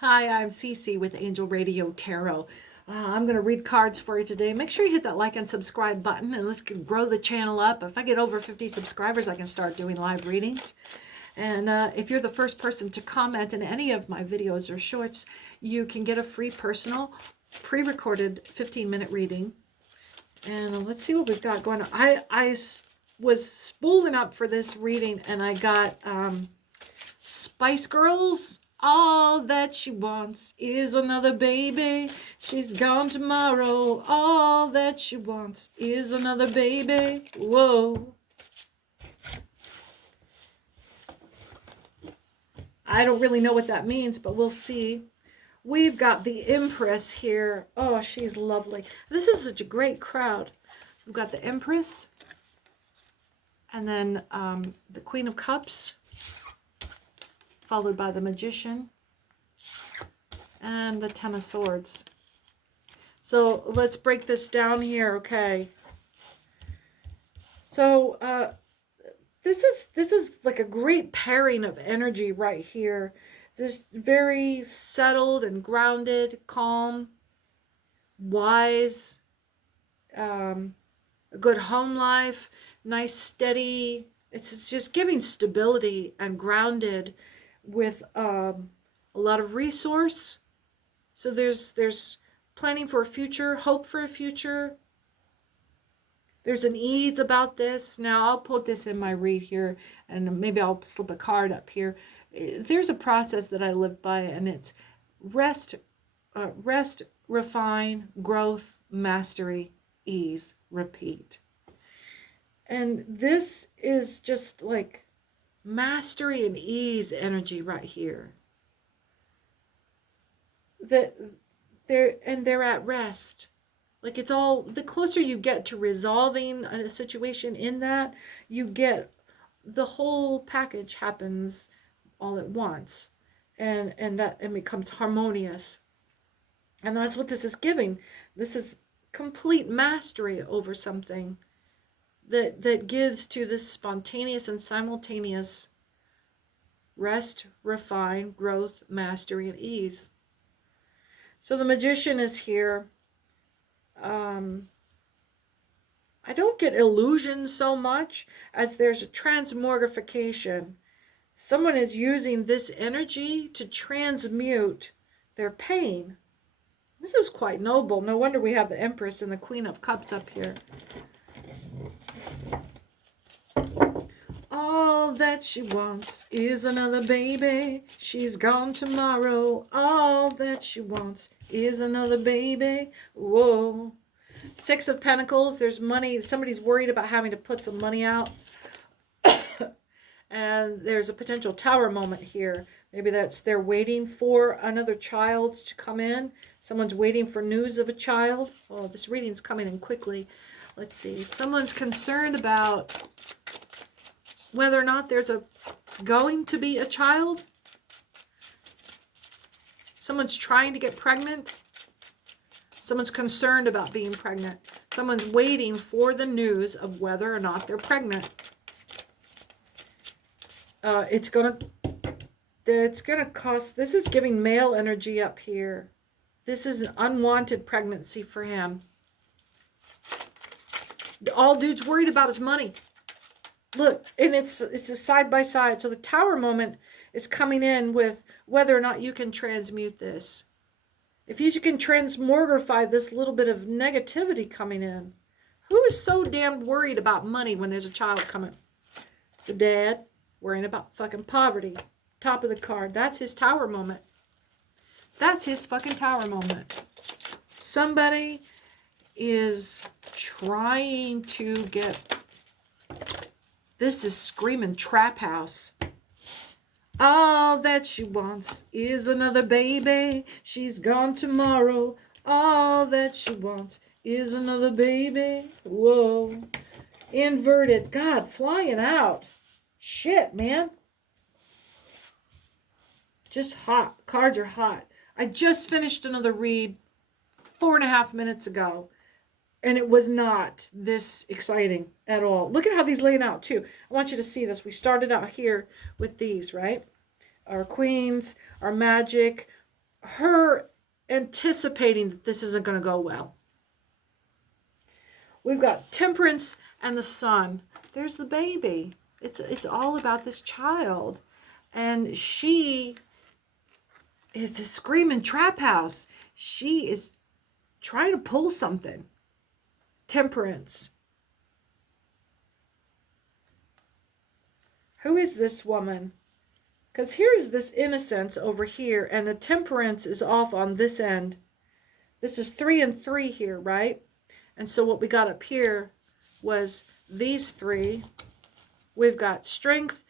Hi, I'm Cece with Angel Radio Tarot. I'm going to read cards for you today. Make sure you hit that like and subscribe button, and let's grow the channel up. If I get over 50 subscribers, I can start doing live readings. And if you're the first person to comment in any of my videos or shorts, you can get a free personal pre-recorded 15-minute reading. And let's see what we've got going on. I was spooling up for this reading, and I got Spice Girls. All that she wants is another baby. She's gone tomorrow. All that she wants is another baby. Whoa. I don't really know what that means, but we'll see. We've got the Empress here. Oh, she's lovely. This is such a great crowd. We've got the Empress, and then the Queen of Cups, followed by the Magician, and the Ten of Swords. So let's break this down here, okay? So this is like a great pairing of energy right here. This very settled and grounded, calm, wise, a good home life, nice, steady. It's just giving stability and grounded with a lot of resource. So there's planning for a future, hope for a future. There's an ease about this. Now I'll put this in my read here, and maybe I'll slip a card up here. There's a process that I live by, and it's rest, refine, growth, mastery, ease, repeat. And this is just like mastery and ease energy right here. They're at rest. Like, it's all, the closer you get to resolving a situation in that, you get the whole package happens all at once, and it becomes harmonious. And that's what this is giving. This is complete mastery over something that gives to this spontaneous and simultaneous rest, refine, growth, mastery, and ease. So the Magician is here. I don't get illusion so much as there's a transmogrification. Someone is using this energy to transmute their pain. This is quite noble. No wonder we have the Empress and the Queen of Cups up here. All that she wants is another baby. She's gone tomorrow. All that she wants is another baby. Whoa. Six of Pentacles. There's money. Somebody's worried about having to put some money out. And there's a potential Tower moment here. Maybe they're waiting for another child to come in. Someone's waiting for news of a child. Oh, this reading's coming in quickly. Let's see. Someone's concerned about whether or not there's going to be a child. Someone's trying to get pregnant. Someone's concerned about being pregnant. Someone's waiting for the news of whether or not they're pregnant. It's gonna cost. This is giving male energy up here. This is an unwanted pregnancy for him. All dude's worried about is money. Look, and it's a side by side. So the Tower moment is coming in with whether or not you can transmute this. If you can transmogrify this little bit of negativity coming in. Who is so damn worried about money when there's a child coming? The dad, worrying about fucking poverty. Top of the card. That's his Tower moment. That's his fucking Tower moment. Somebody is trying to get... This is screaming trap house. All that she wants is another baby. She's gone tomorrow. All that she wants is another baby. Whoa. Inverted. God, flying out. Shit, man. Just hot. Cards are hot. I just finished another read 4.5 minutes ago. And it was not this exciting at all. Look at how these laying out too. I want you to see this. We started out here with these, right? Our queens, our magic, her anticipating that this isn't going to go well. We've got Temperance and the Sun. There's the baby. It's all about this child. And she is a screaming trap house. She is trying to pull something. Temperance. Who is this woman? Because here's this innocence over here, and the Temperance is off on this end. This is 3 and 3 here, right? And so what we got up here was these 3. We've got Strength,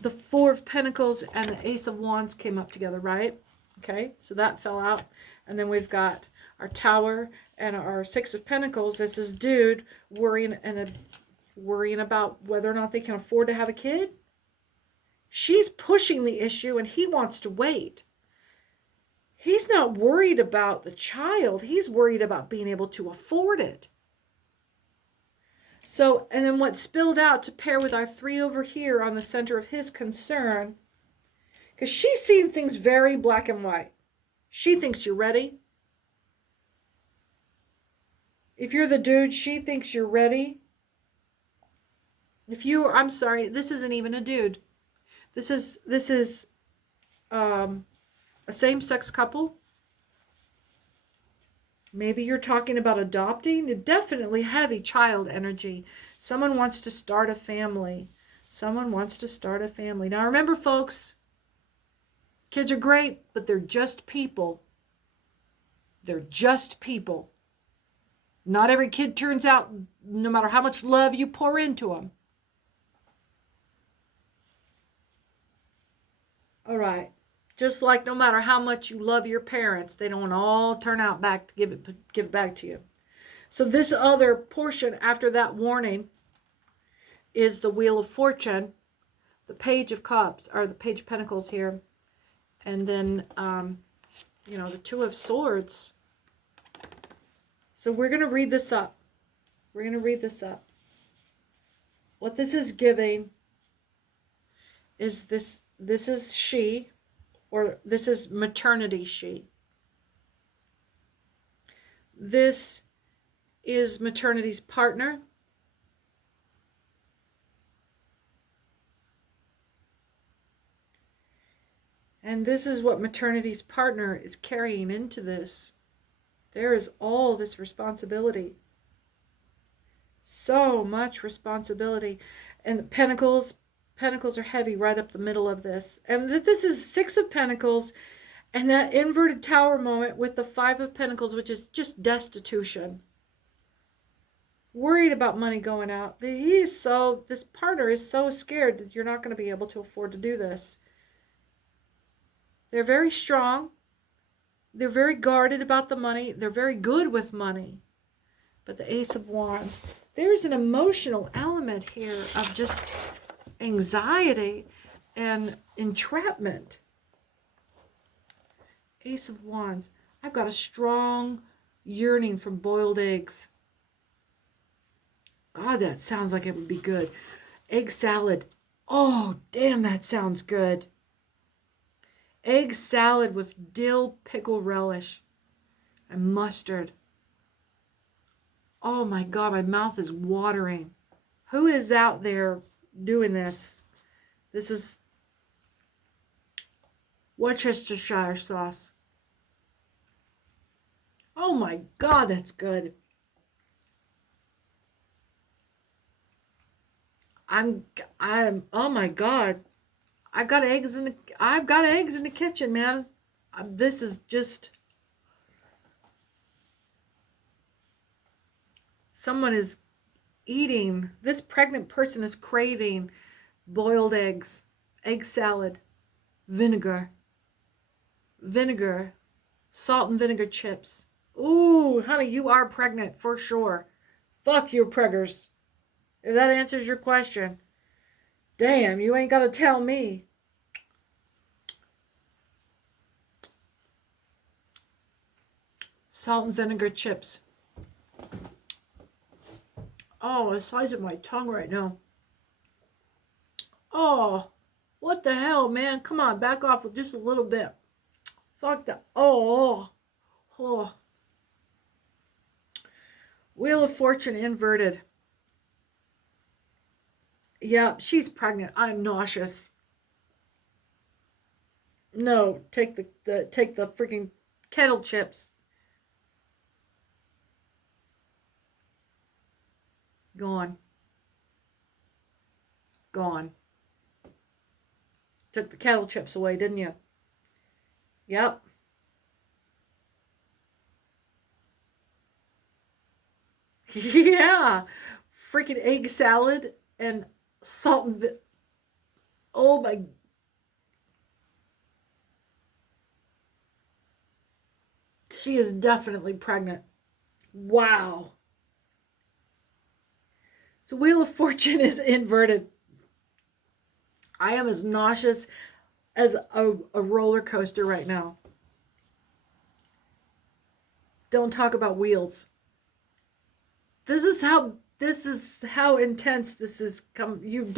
the 4 of Pentacles, and the Ace of Wands came up together, right? Okay, so that fell out. And then we've got our Tower and our 6 of Pentacles. This is dude worrying about whether or not they can afford to have a kid. She's pushing the issue and he wants to wait. He's not worried about the child. He's worried about being able to afford it. So, and then what spilled out to pair with our 3 over here on the center of his concern, because she's seeing things very black and white. She thinks you're ready. If you're the dude, she thinks you're ready. I'm sorry, this isn't even a dude. This is a same-sex couple. Maybe you're talking about adopting. Definitely heavy child energy. Someone wants to start a family. Someone wants to start a family. Now remember, folks, kids are great, but they're just people. They're just people. Not every kid turns out, no matter how much love you pour into them. All right. Just like no matter how much you love your parents, they don't all turn out back to give it back to you. So this other portion after that warning is the Wheel of Fortune, the Page of Cups, or the Page of Pentacles here, and then the 2 of Swords. So we're going to read this up. We're going to read this up. What this is giving is this is she, or this is maternity she. This is maternity's partner. And this is what maternity's partner is carrying into this. There is all this responsibility. So much responsibility. And Pentacles are heavy right up the middle of this. And this is 6 of Pentacles and that inverted Tower moment with the 5 of Pentacles, which is just destitution. Worried about money going out. This partner is so scared that you're not going to be able to afford to do this. They're very strong. They're very guarded about the money. They're very good with money. But the Ace of Wands, there's an emotional element here of just anxiety and entrapment. Ace of Wands. I've got a strong yearning from boiled eggs. God, that sounds like it would be good. Egg salad. Oh, damn, that sounds good. Egg salad with dill pickle relish and mustard. Oh my God, my mouth is watering. Who is out there doing this? This is Worcestershire sauce. Oh my God, that's good. Oh my God. I've got eggs in the kitchen, man. This is just, someone is eating, this pregnant person is craving boiled eggs, egg salad, vinegar, salt and vinegar chips. Ooh, honey, you are pregnant for sure. Fuck your preggers. If that answers your question. Damn, you ain't got to tell me. Salt and vinegar chips. Oh, the size of my tongue right now. Oh, what the hell, man? Come on, back off just a little bit. Fuck that. Oh. Oh. Wheel of Fortune inverted. Yeah, she's pregnant. I'm nauseous. No, take the freaking kettle chips. Gone. Gone. Took the kettle chips away, didn't you? Yep. Yeah. Freaking egg salad and salt and oh my. She is definitely pregnant. Wow. So Wheel of Fortune is inverted. I am as nauseous as a roller coaster right now. Don't talk about wheels. This is how intense this is come. You were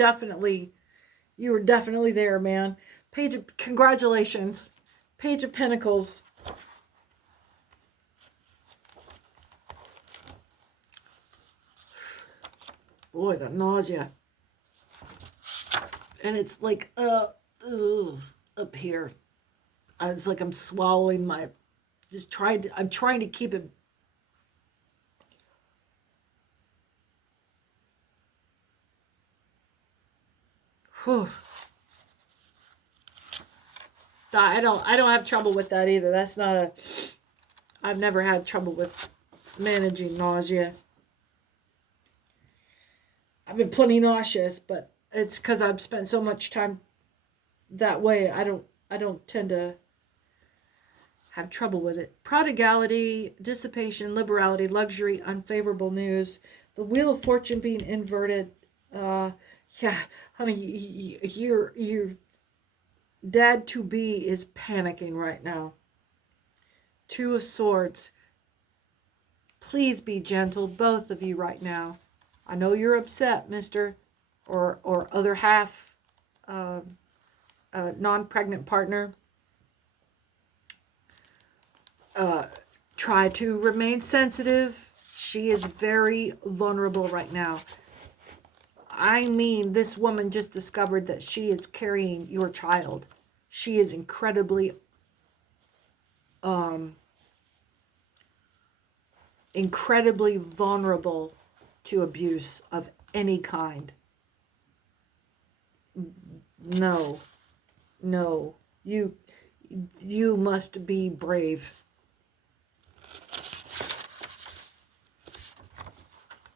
definitely there, man. Page of congratulations. Page of Pentacles. Boy, that nausea. And it's like up here. It's like I'm swallowing my I'm trying to keep it. Whew. I don't have trouble with that either. That's not a I've never had trouble with managing nausea. I've been plenty nauseous, but it's because I've spent so much time that way. I don't tend to have trouble with it. Prodigality, dissipation, liberality, luxury, unfavorable news. The Wheel of Fortune being inverted. Yeah, honey, your dad to be is panicking right now. Two of Swords. Please be gentle, both of you right now. I know you're upset, mister, or other half non-pregnant partner. Try to remain sensitive. She is very vulnerable right now. I mean, this woman just discovered that she is carrying your child. She is incredibly vulnerable to abuse of any kind. No. You must be brave.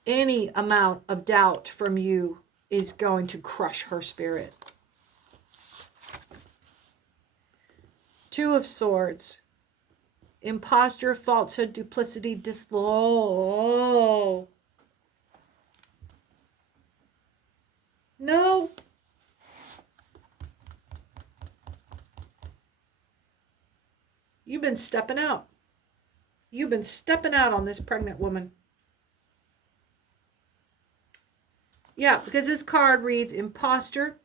Any amount of doubt from you is going to crush her spirit. Two of Swords. Imposture, falsehood, duplicity, disloyal. No. You've been stepping out. You've been stepping out on this pregnant woman. Yeah, because this card reads imposter,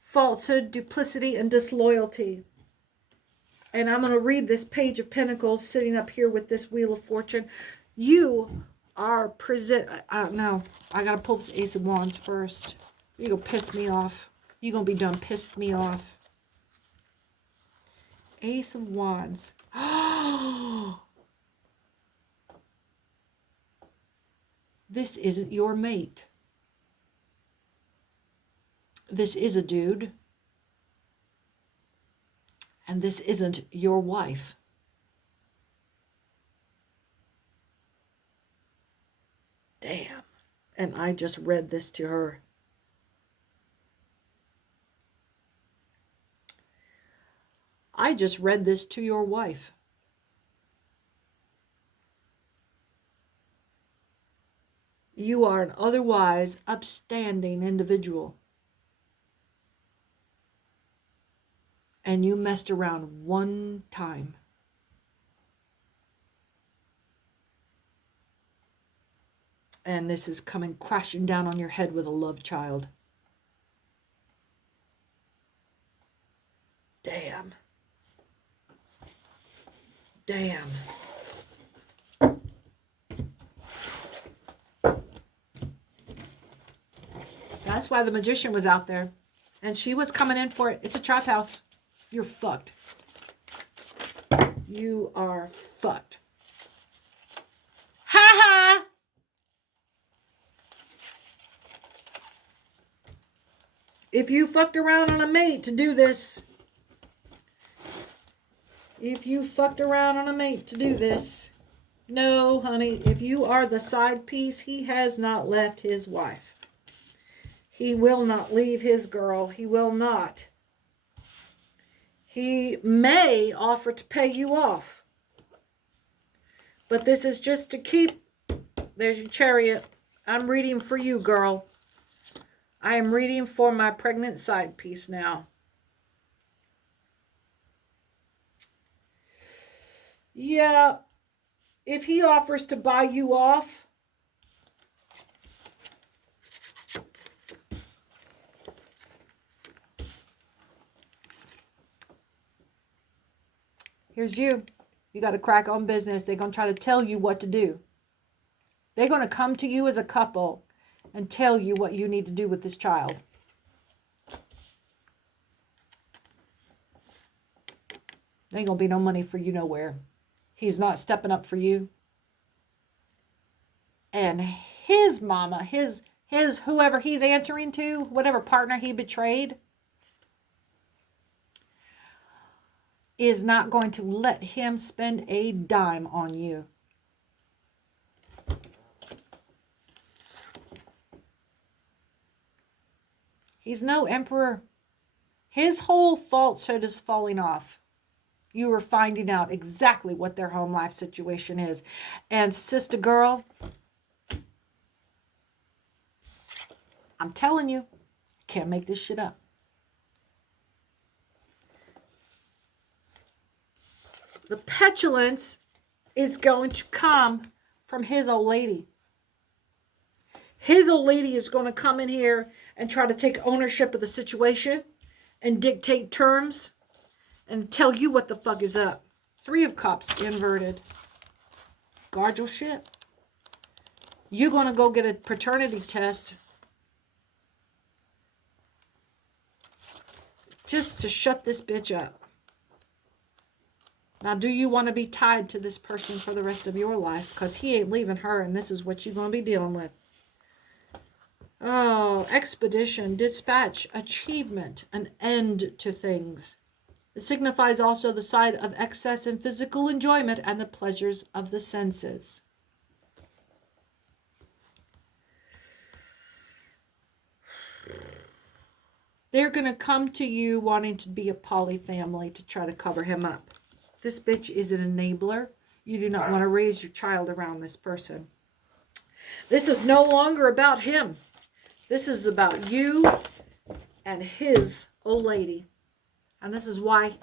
falsehood, duplicity, and disloyalty. And I'm going to read this Page of Pentacles sitting up here with this Wheel of Fortune. You are no, I got to pull this Ace of Wands first. You're going to piss me off. You're going to be done pissed me off. Ace of Wands. This isn't your mate. This is a dude. And this isn't your wife. Damn. And I just read this to her. I just read this to your wife. You are an otherwise upstanding individual. And you messed around one time. And this is coming crashing down on your head with a love child. Damn. Damn. That's why the magician was out there. And she was coming in for it. It's a trap house. You're fucked. You are fucked. Ha ha! If you fucked around on a mate to do this. If you fucked around on a mate to do this. No, honey. If you are the side piece, he has not left his wife. He will not leave his girl. He will not. He may offer to pay you off. But this is just to keep... There's your chariot. I'm reading for you, girl. I am reading for my pregnant side piece now. Yeah. If he offers to buy you off... Here's you. You got to crack on business. They're going to try to tell you what to do. They're going to come to you as a couple and tell you what you need to do with this child. There ain't going to be no money for you nowhere. He's not stepping up for you. And his mama, his whoever he's answering to, whatever partner he betrayed, is not going to let him spend a dime on you. He's no emperor. His whole falsehood is falling off. You are finding out exactly what their home life situation is. And sister girl, I'm telling you, can't make this shit up. The petulance is going to come from his old lady. His old lady is going to come in here and try to take ownership of the situation and dictate terms and tell you what the fuck is up. 3 of Cups inverted. Guard your shit. You're going to go get a paternity test just to shut this bitch up. Now, do you want to be tied to this person for the rest of your life? Because he ain't leaving her, and this is what you're going to be dealing with. Oh, expedition, dispatch, achievement, an end to things. It signifies also the side of excess in physical enjoyment and the pleasures of the senses. They're going to come to you wanting to be a poly family to try to cover him up. This bitch is an enabler. You do not want to raise your child around this person. This is no longer about him. This is about you and his old lady. And this is why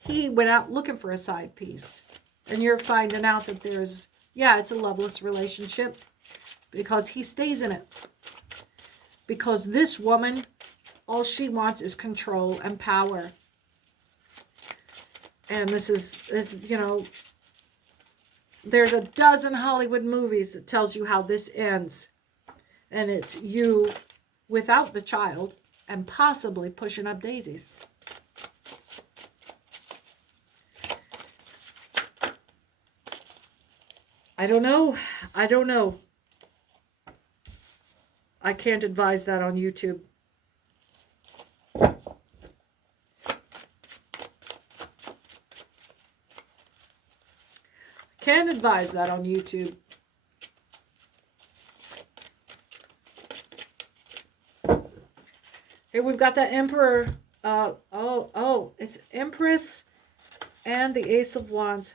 he went out looking for a side piece. And you're finding out that there's, yeah, it's a loveless relationship because he stays in it. Because this woman, all she wants is control and power. And this is, you know, there's a dozen Hollywood movies that tells you how this ends. And it's you without the child and possibly pushing up daisies. I don't know. I don't know. I can't advise that on YouTube. Can't advise that on YouTube. Here we've got that Emperor. It's Empress and the Ace of Wands.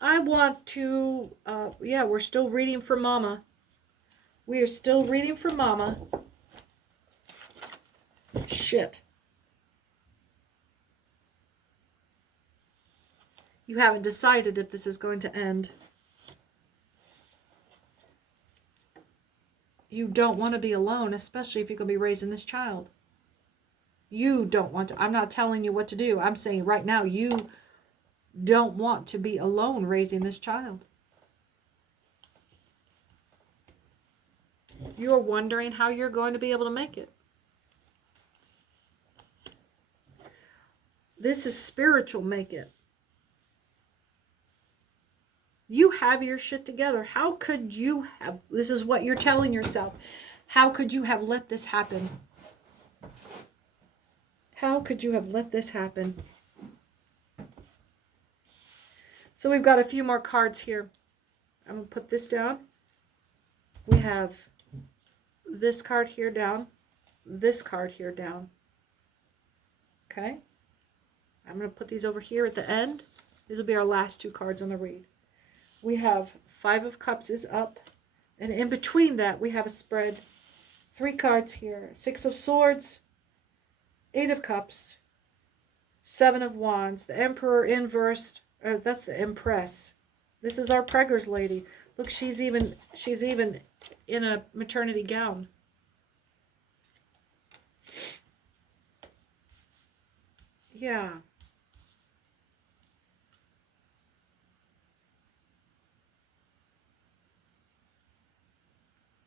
I want to, yeah, we're still reading for Mama. We are still reading for Mama. Shit. You haven't decided if this is going to end. You don't want to be alone, especially if you're going to be raising this child. You don't want to. I'm not telling you what to do. I'm saying right now, don't want to be alone raising this child. You're wondering how you're going to be able to make it. This is spiritual make it. You have your shit together. How could you have, this is what you're telling yourself. How could you have let this happen? How could you have let this happen? So we've got a few more cards here. I'm going to put this down. We have this card here down. This card here down. Okay. I'm going to put these over here at the end. These will be our last two cards on the read. We have Five of Cups is up. And in between that, we have a spread. 3 cards here. 6 of Swords. 8 of Cups. 7 of Wands. The Emperor inversed. That's the Empress. This is our Preggers lady. Look, she's even in a maternity gown. Yeah.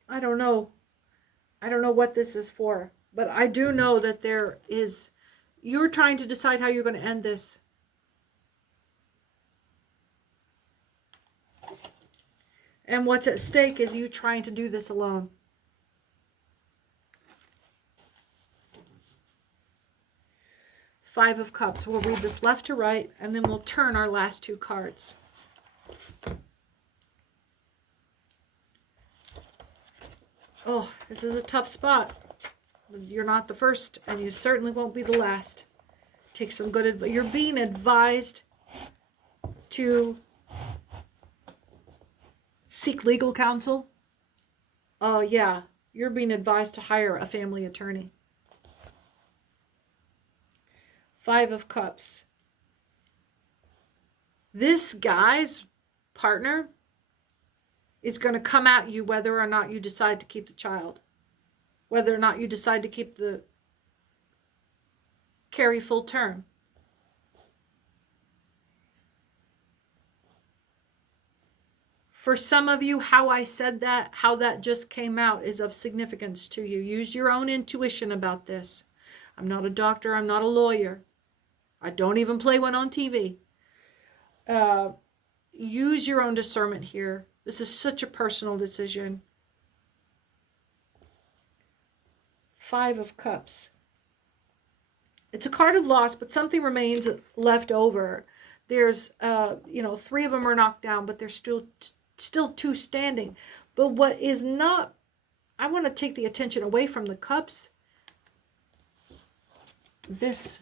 I don't know. I don't know what this is for, but I do know that you're trying to decide how you're going to end this. And what's at stake is you trying to do this alone. Five of Cups. We'll read this left to right, and then we'll turn our last 2 cards. Oh, this is a tough spot. You're not the first, and you certainly won't be the last. Take some good advice. You're being advised to seek legal counsel. Oh, yeah. You're being advised to hire a family attorney. 5 of Cups. This guy's partner is going to come at you whether or not you decide to keep the child. Whether or not you decide to carry full term. For some of you, how I said that, how that just came out is of significance to you. Use your own intuition about this. I'm not a doctor. I'm not a lawyer. I don't even play one on TV. Use your own discernment here. This is such a personal decision. 5 of Cups. It's a card of loss, but something remains left over. There's, 3 of them are knocked down, but there's still 2 standing. But what is not, I want to take the attention away from the cups. This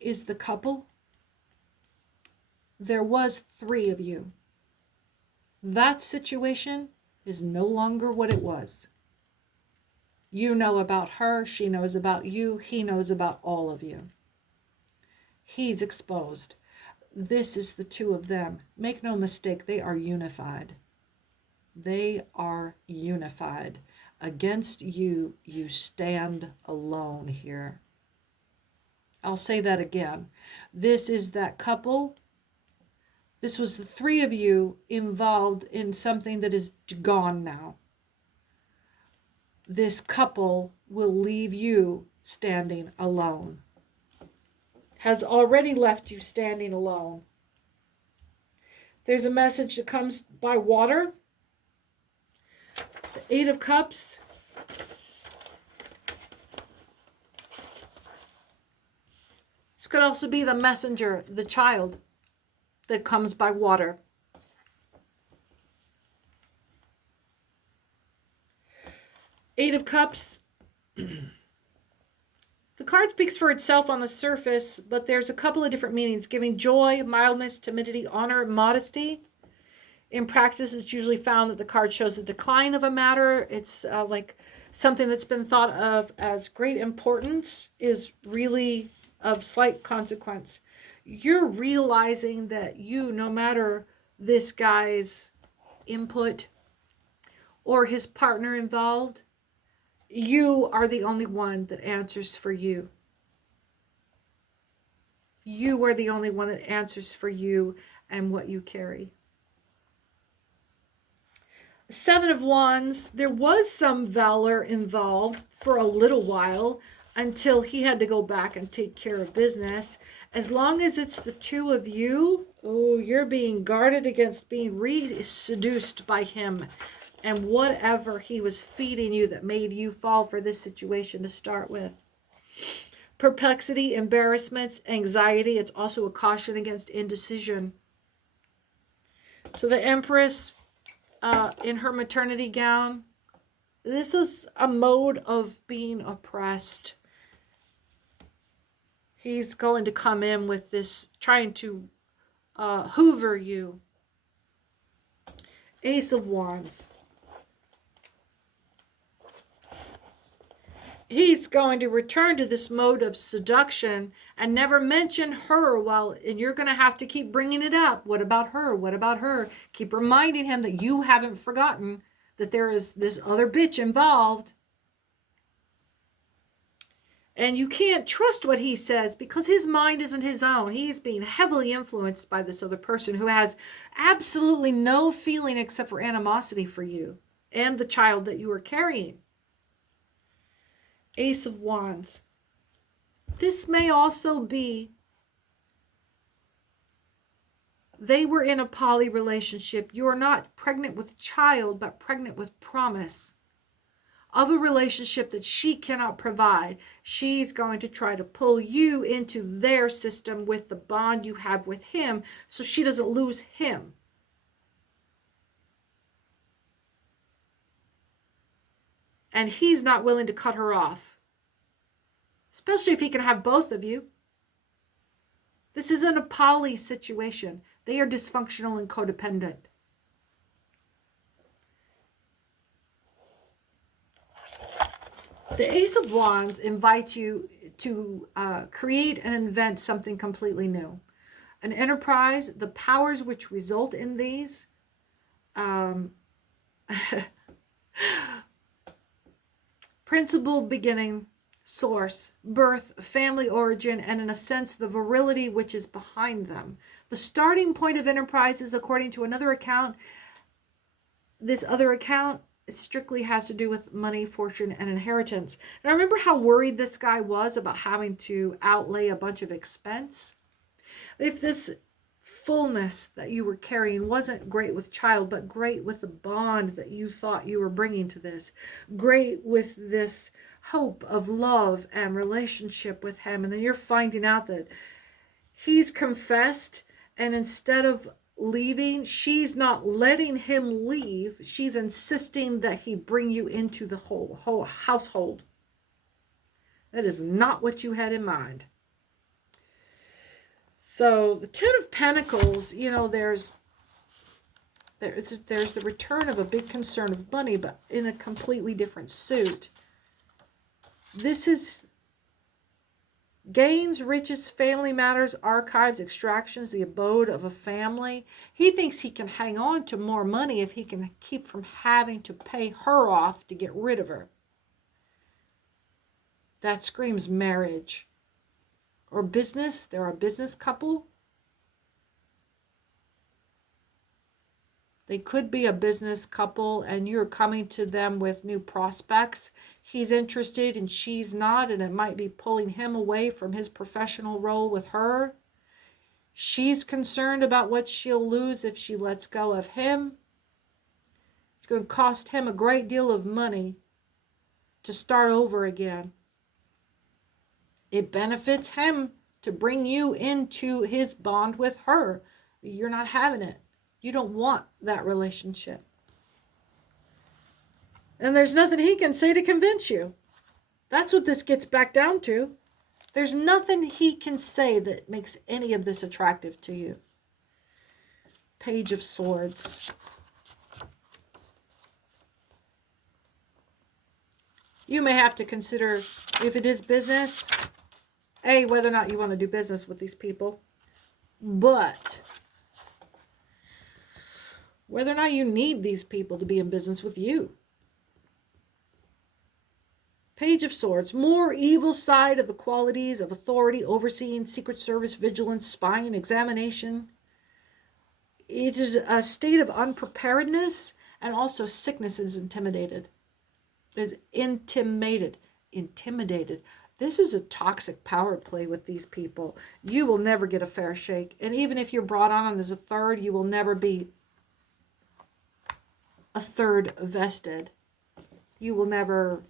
is the couple. There was 3 of you. That situation is no longer what it was. You know about her, she knows about you, he knows about all of you. He's exposed. This is the 2 of them. Make no mistake, they are unified. They are unified. Against you, you stand alone here. I'll say that again. This is that couple. This was the 3 of you involved in something that is gone now. This couple will leave you standing alone. Has already left you standing alone. There's a message that comes by water. The 8 of Cups. This could also be the messenger, the child that comes by water. Eight of Cups. The card speaks for itself on the surface, but there's a couple of different meanings. Giving joy, mildness, timidity, honor, modesty. In practice, it's usually found that the card shows the decline of a matter. It's like something that's been thought of as great importance is really of slight consequence. You're realizing that you, no matter this guy's input or his partner involved, you are the only one that answers for you. You are the only one that answers for you and what you carry. Seven of Wands, there was some valor involved for a little while until he had to go back and take care of business. As long as it's the two of you, oh, you're being guarded against being seduced by him and whatever he was feeding you that made you fall for this situation to start with. Perplexity, embarrassments, anxiety. It's also a caution against indecision. So the Empress in her maternity gown, this is a mode of being oppressed. He's going to come in with this, trying to hoover you. Ace of Wands. He's going to return to this mode of seduction and never mention her and you're going to have to keep bringing it up. What about her? What about her? Keep reminding him that you haven't forgotten that there is this other bitch involved. And you can't trust what he says because his mind isn't his own. He's being heavily influenced by this other person who has absolutely no feeling except for animosity for you and the child that you are carrying. Ace of Wands. This may also be they were in a poly relationship. You are not pregnant with child, but pregnant with promise of a relationship that she cannot provide. She's going to try to pull you into their system with the bond you have with him so she doesn't lose him. And he's not willing to cut her off, especially if he can have both of you. This isn't a poly situation. They are dysfunctional and codependent. The Ace of Wands invites you to create and invent something completely new. An enterprise, the powers which result in these, principle, beginning, source, birth, family origin, and in a sense, the virility which is behind them. The starting point of enterprises, according to another account, this other account strictly has to do with money, fortune, and inheritance. And I remember how worried this guy was about having to outlay a bunch of expense. If this fullness that you were carrying wasn't great with child, but great with the bond that you thought you were bringing to this, great with this hope of love and relationship with him, and then you're finding out that he's confessed, and instead of leaving, she's not letting him leave. She's insisting that he bring you into the whole household. That is not what you had in mind. So the Ten of Pentacles, you know, there's the return of a big concern of money, but in a completely different suit. This is gains, riches, family matters, archives, extractions, the abode of a family. He thinks he can hang on to more money if he can keep from having to pay her off to get rid of her. That screams marriage. Or business. They're a business couple. They could be a business couple and you're coming to them with new prospects. He's interested and she's not, and it might be pulling him away from his professional role with her. She's concerned about what she'll lose if she lets go of him. It's going to cost him a great deal of money to start over again. It benefits him to bring you into his bond with her. You're not having it. You don't want that relationship. And there's nothing he can say to convince you. That's what this gets back down to. There's nothing he can say that makes any of this attractive to you. Page of Swords. You may have to consider, if it is business, A, whether or not you want to do business with these people, but whether or not you need these people to be in business with you. Page of Swords, more evil side of the qualities of authority, overseeing, secret service, vigilance, spying, examination. It is a state of unpreparedness, and also sickness is intimidated. Intimidated. This is a toxic power play with these people. You will never get a fair shake. And even if you're brought on as a third, you will never be a third vested. You will never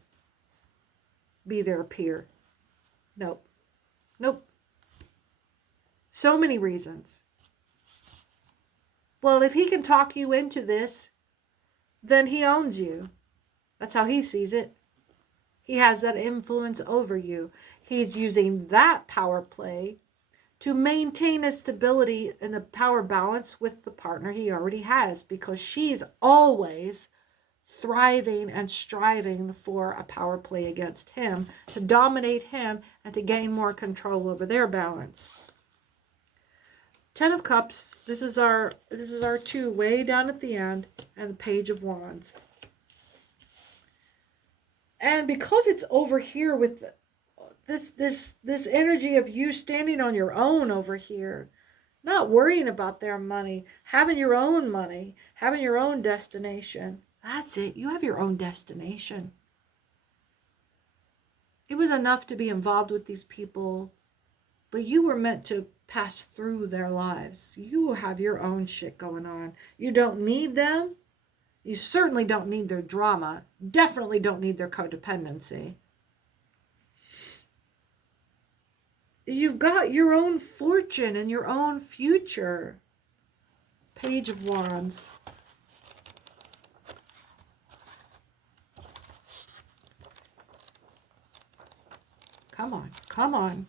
be their peer. Nope. So many reasons. Well, if he can talk you into this, then he owns you. That's how he sees it. He has that influence over you. He's using that power play to maintain a stability and a power balance with the partner he already has, because she's always thriving and striving for a power play against him, to dominate him and to gain more control over their balance. Ten of Cups, this is our two way down at the end, and the Page of Wands. And because it's over here with this energy of you standing on your own over here, not worrying about their money, having your own destination. That's it. You have your own destination. It was enough to be involved with these people, but you were meant to pass through their lives. You have your own shit going on. You don't need them. You certainly don't need their drama. Definitely don't need their codependency. You've got your own fortune and your own future. Page of Wands. Come on, come on.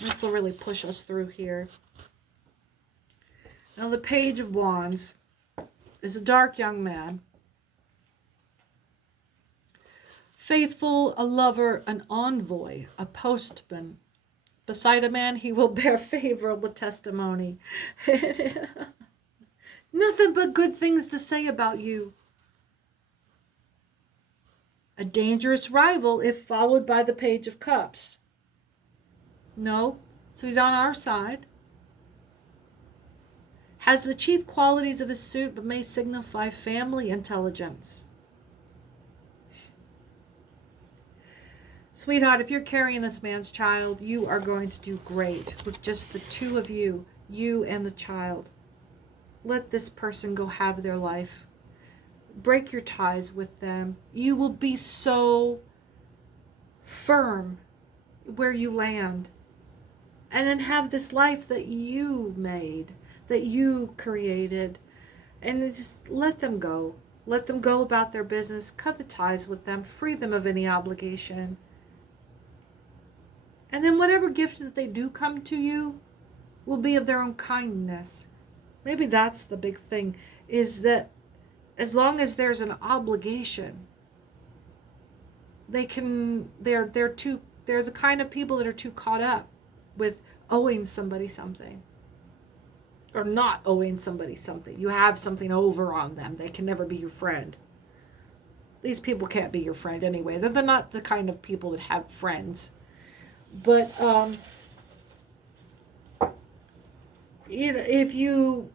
This will really push us through here. Now the Page of Wands is a dark young man. Faithful, a lover, an envoy, a postman. Beside a man, he will bear favorable testimony. Nothing but good things to say about you. A dangerous rival if followed by the Page of Cups. No, so he's on our side. Has the chief qualities of his suit, but may signify family intelligence. Sweetheart, if you're carrying this man's child, you are going to do great with just the two of you, you and the child. Let this person go have their life. Break your ties with them. You will be so firm where you land. And then have this life that you made, that you created. And just let them go. Let them go about their business. Cut the ties with them. Free them of any obligation. And then whatever gift that they do come to you will be of their own kindness. Maybe that's the big thing, is that as long as there's an obligation, they're the kind of people that are too caught up with owing somebody something, or not owing somebody something. You have something over on them. They can never be your friend. These people can't be your friend anyway. They're not the kind of people that have friends. But if you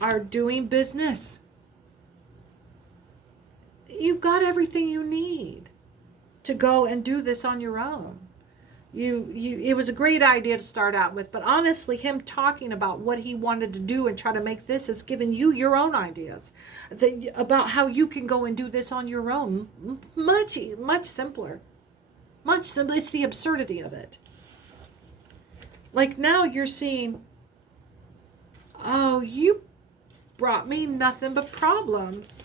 are doing business, you've got everything you need to go and do this on your own. It was a great idea to start out with, but honestly, him talking about what he wanted to do and try to make this has given you your own ideas about how you can go and do this on your own. Much simpler. Much simpler. It's the absurdity of it. Like now you're seeing, oh, you brought me nothing but problems.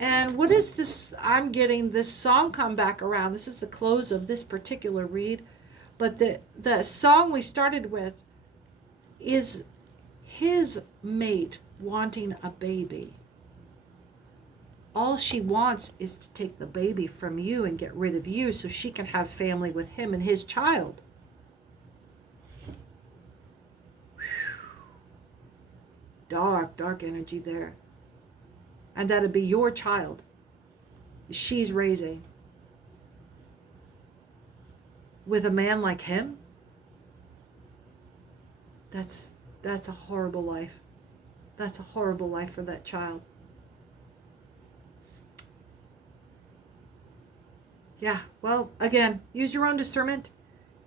And what is this? I'm getting this song come back around. This is the close of this particular read. But the song we started with is his mate wanting a baby. All she wants is to take the baby from you and get rid of you so she can have family with him and his child. dark, dark energy there. And that'd be your child she's raising with a man like him. That's a horrible life. That's a horrible life for that child. Yeah, well, again, use your own discernment,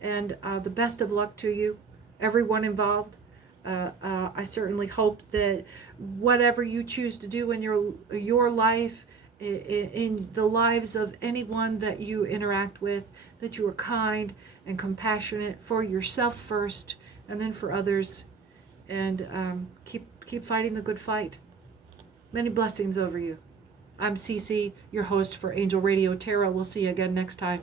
and the best of luck to you, everyone involved. I certainly hope that whatever you choose to do in your life, in the lives of anyone that you interact with, that you are kind and compassionate for yourself first, and then for others, and keep fighting the good fight. Many blessings over you. I'm Cece, your host for Angel Radio Tarot. We'll see you again next time.